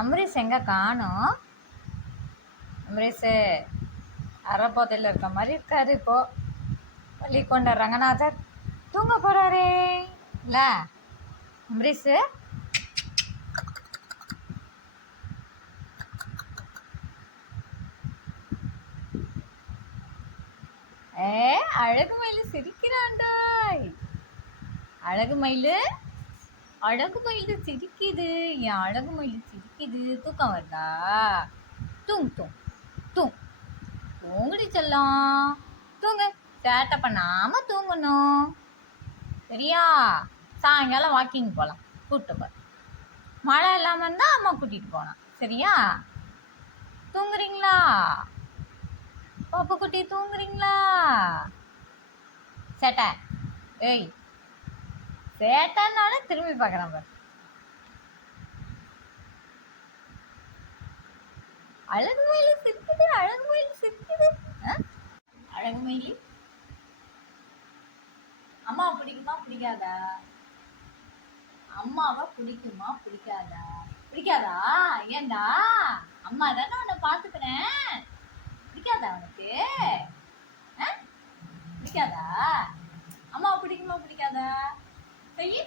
அம்ரீஷ் எங்கே காணோம்? அம்ரீஷ் அரைப்போதையில் இருக்க மாதிரி இருக்காரு. இப்போ பள்ளிக்கொண்ட ரங்கநாதர் தூங்க போகிறாரே இல்ல அம்ரீஷ்? அழகு மயில் சிரிக்கிறான்டாய். அழகு மயில் சிரிக்குது. என் அழகு மயில் சிரிக்குது. தூக்கம் வருதா? தூங்குடி செல்லம். தூங்கு. சேட்டை பண்ணாம தூங்கணும் சரியா? சாயங்காலம் வாக்கிங் போகலாம். கூப்பிட்டு போற மழை இல்லாமல் இருந்தால் அம்மா கூட்டிகிட்டு போகலாம் சரியா? தூங்குறீங்களா பாப்பா குட்டி? தூங்குறீங்களா? சேட்டை ஏய் சேட்டைன்னாலும் திரும்பி பார்க்குறேன் பாரு. அழகு மயில் சிரிக்குது. அழகு மயில் சிரிக்குது. அழகு மயில் அம்மாவை பிடிக்குமா பிடிக்காதா? அம்மாவை பிடிக்குமா பிடிக்காதா? பிடிக்காதா? ஏண்டா? அம்மா தானே உன்னை பார்த்துக்கிறேன். பிடிக்காதா உனக்கு? பிடிக்காதா? அம்மாவை பிடிக்குமா பிடிக்காதா? செய்ய